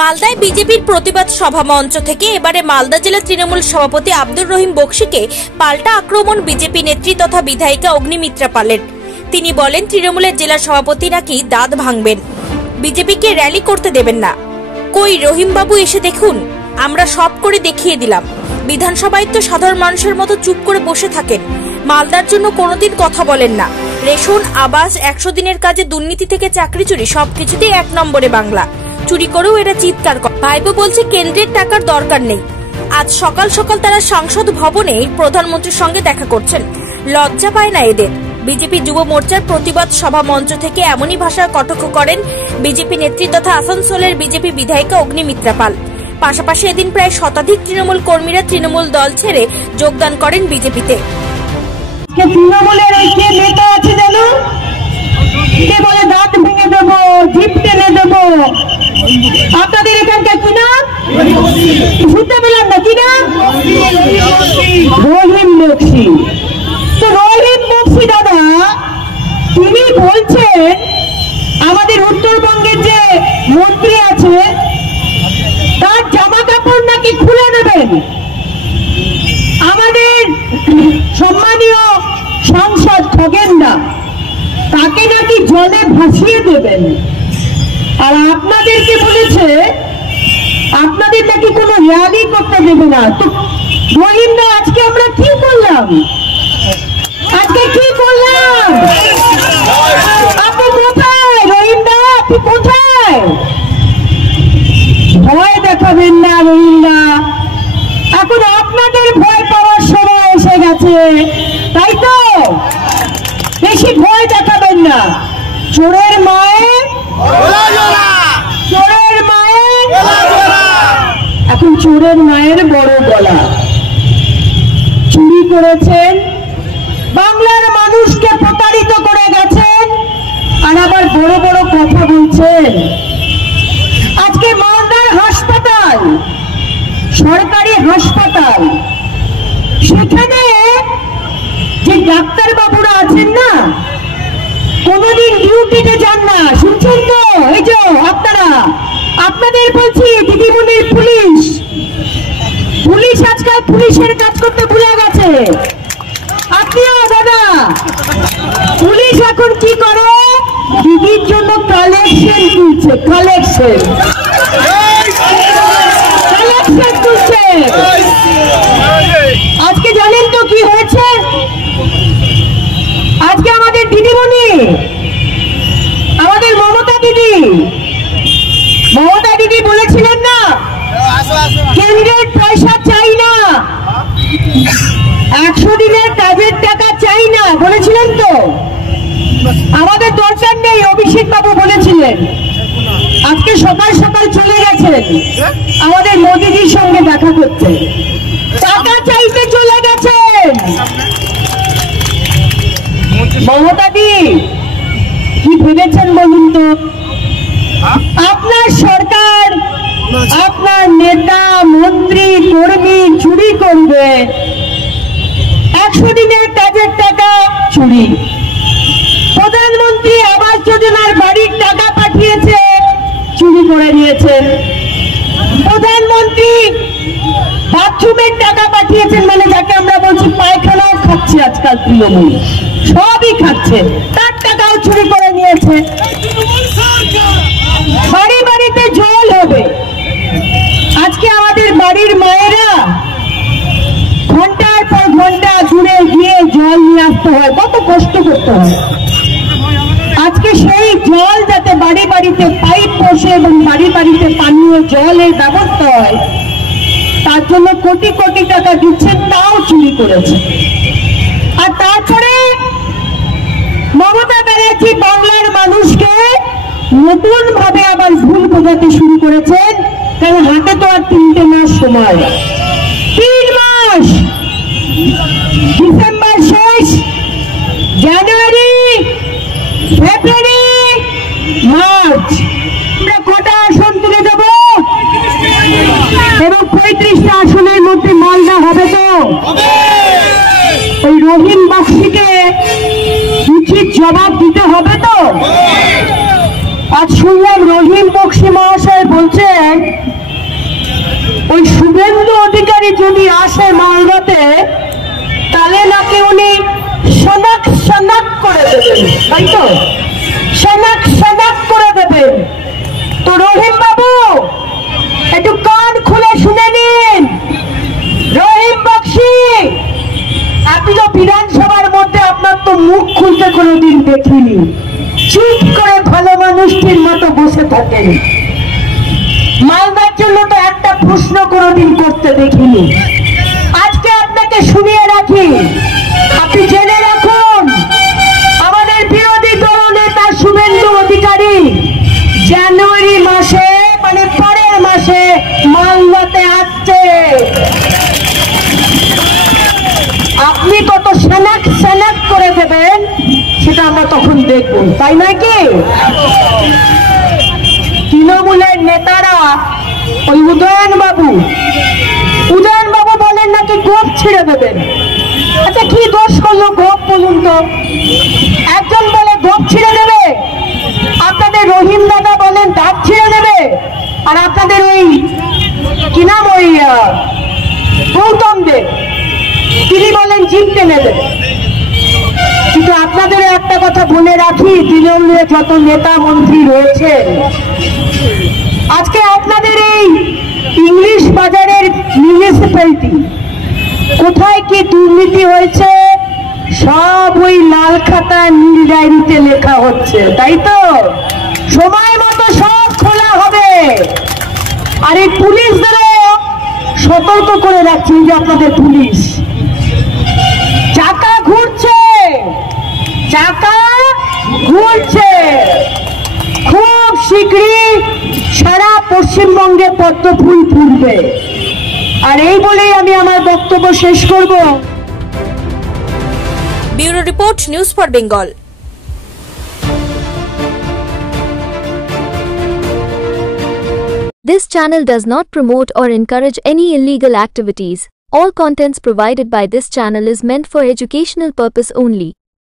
মালদায় বিজেপির প্রতিবাদ সভা মঞ্চ থেকে এবারে মালদা জেলা তৃণমূল সভাপতি আব্দুর রহিম বক্সিকে পাল্টা আক্রমণ বিজেপি নেত্রী তথা বিধায়িকা অগ্নিমিত্রা পালের। তিনি বলেন, তৃণমূলের জেলা সভাপতি নাকি দাঁত ভাঙবেন, বিজেপিকে র্যালি করতে দেবেন না। কই রহিম বাবু, এসে দেখুন, আমরা সব করে দেখিয়ে দিলাম। বিধানসভায় তো সাধারণ মানুষের মতো চুপ করে বসে থাকেন, মালদার জন্য কোনোদিন কথা বলেন না। রেশন, আবাস, 100 দিনের কাজে দুর্নীতি থেকে চাকরি চুরি, সবকিছুতেই 1 নম্বরে বাংলা। চুরি করেও এরা চিৎকার করে। ভাইপো বলছে কেন্দ্রের টাকার দরকার নেই। আজ সকাল সকাল তারা সংসদ ভবনে প্রধানমন্ত্রীর সঙ্গে দেখা করছেন। লজ্জা পায় না এদের। বিজেপি যুব মোর্চার প্রতিবাদ সভা মঞ্চ থেকে এমনই ভাষায় কটাক্ষ করেন বিজেপি নেত্রী তথা আসানসোলের বিজেপি বিধায়িকা অগ্নিমিত্রা পাল। পাশাপাশি এদিন প্রায় শতাধিক তৃণমূল কর্মীরা তৃণমূল দল ছেড়ে যোগদান করেন বিজেপিতে। তৃণমূলের কে নেতা আছে জানো, কে বলে দাঁত ভেঙে দেবো, জিপ টেনে দেবো। আপনাদের এখানকার কিনা শুনতে পেলাম না, কিনা রহিম বক্সি। তো রহিম বক্সি দাদা, তিনি বলছেন আমাদের উত্তরবঙ্গের যে মন্ত্রী আছে তার জামা কাপড় নাকি খুলে দেবেন। আমাদের সম্মানীয় সাংসদ খগেনদা, তাকে নাকি জলে ভাসিয়ে দেবেন। আর আপনাদেরকে বলেছে আপনাদের নাকি কোনো র্যালি করতে দেবে না। তো রহিমদা, আজকে আমরা কি করলাম? আজকে কি করলাম? আপনি কোথায় রহিমদা? আপনি কোথায়? ভয় দেখাবেন না রহিমদা, এখন আপনাদের ভয় পাওয়ার সময় এসে গেছে, তাই তো? বেশি ভয় দেখাবেন না। চোরের মায়ের এখন চোরের মায়ের বড় গলা। চুরি করেছেন, বাংলার মানুষকে প্রতারিত করে গেছেন, আর আবার বড় বড় কথা বলছেন। আজকে মালদার হাসপাতাল, সরকারি হাসপাতাল, সেখানে যে ডাক্তার বাবুরা আছেন না, কোনদিন ডিউটিতে যান না, শুনছেন তো? এই যে আপনারা, আপনাদের বলছি দিদিমণির পুলিশ আজকাল পুলিশের কাজ করতে ভুলে গেছে। আপনিও দাদা, পুলিশ এখন কি করে? দিদির জন্য কালেকশন তুলছে, কালেকশন তুলছে। আজকে জানেন তো কি হয়েছে? আজকে আমাদের দিদিমণি, আমাদের মমতা দিদি বলেছিলেন না, কেন্দ্রের পয়সা চাই না, 100 দিনের কাজের টাকা চাই না, বলেছিলেন তো? আমাদের দরকার নেই, অভিষেক বাবু বলেছিলেন। আজকে সকাল সকাল চলে গেছেন আমাদের মোদিজির সঙ্গে দেখা করতে, টাকা চাইতে চলে গেছেন। মমতাদি কি ভেবেছেন বলুন তো? আপনার সরকার, আপনার নেতা মন্ত্রী কর্মী চুরি করবে, 100 দিনের কাজের টাকা চুরি। প্রধানমন্ত্রী আবাস যোজনার বাড়ির টাকা পাঠিয়েছে, চুরি করে নিয়েছেন। প্রধানমন্ত্রী বাথরুমের টাকা পাঠিয়েছেন, মানে যাকে আমরা বলছি পায়খানাও খাচ্ছে আজকাল তৃণমূল, সবই খাচ্ছে, তার টাকাও চুরি করে নিয়েছে। বাড়ি বাড়িতে জল হবে। আজকে আমাদের বাড়ির মায়েরা ঘন্টার পর ঘন্টা জুড়ে গিয়ে জল নিয়ে আসতে হয়, কত কষ্ট করতে হয়। আজকে সেই জল যাতে বাড়ি বাড়িতে পাইপ বসে এবং বাড়ি বাড়িতে পানীয় জলের ব্যবস্থা হয়, তার জন্য কোটি কোটি টাকা দিচ্ছেন, তাও চুরি করেছে। আর তারপরে মমতা ব্যানার্জি বাংলার মানুষকে নতুন ভাবে আবার ভুল বোঝাতে শুরু করেছেন। কারণ হাতে তো আর 3টে মাস সময়, 3 মাস, ডিসেম্বর শেষ, জানুয়ারি, ফেব্রুয়ারি, মার্চ, আমরা কটা আসন তুলে দেব? এবং 35টা আসনের মধ্যে মালদা হবে তো? ওই রহিম বক্সিকে উচিত জবাব দিতে হবে তো? আজ শুনলাম রহিম বক্সী মহাশয় বলছেন ওই শুভেন্দু অধিকারী যদি আসে মালদাতে তাহলে নাকি উনি শনাক করে দেবেন, তাই তো? শনাক করে দেবেন। তো রহিম বাবু একটু কান খুলে শুনে নিন। রহিম বক্সী, আপনি তো বিধানসভার মধ্যে আপনার তো মুখ খুলতে কোনোদিন দেখিনি, চুপ করে ভালো মানুষটির মতো বসে থাকেন। মালদার জন্য তো একটা প্রশ্ন কোনোদিন করতে দেখিনি। আজকে আপনাকে শুনিয়ে রাখি, আপনি জেনে রাখুন আমাদের বিরোধী দল নেতা শুভেন্দু অধিকারী জানুয়ারি মাসে মানে পরের মাসে মালদাতে আসছে। আপনি কত শনাক করে দেবেন সেটা আমরা তখন দেখব, তাই নাকি? তৃণমূলের নেতারা ওই উদয়ন বাবু বলেন নাকি গোপ ছেড়ে দেবেন। আচ্ছা কি দোষ করলো গোপ বলুন তো? একজন বলে গোপ ছিঁড়ে দেবে, আপনাদের রহিম দাদা বলেন দাঁত ছিঁড়ে দেবে, আর আপনাদের ওই কি নাম ওই গৌতম দেব তিনি বলেন জিভ টেনে দেবে। কিন্তু আপনাদের একটা কথা বলে রাখি, তৃণমূলে যত নেতা মন্ত্রী রয়েছেন, আজকে আপনাদের এই ইংলিশ বাজারের মিউনিসিপ্যালিটি কোথায় কি দুর্নীতি হয়েছে সব ওই লাল খাতা নীল ডায়েরিতে লেখা হচ্ছে, তাই তো? সময় মতো সব খোলা হবে। আর এই পুলিশদেরও সতর্ক করে রাখছি যে আপনাদের পুলিশ চাকা ঘুরছে, খুব শীঘ্রই সারা পশ্চিমবঙ্গে পদ্ম ফুল ফুটবে। আর এই বলেই আমি আমার বক্তব্য শেষ করব। Bureau report, news for Bengal. This channel does not promote or encourage any illegal activities. All contents provided by this channel is meant for educational purpose only.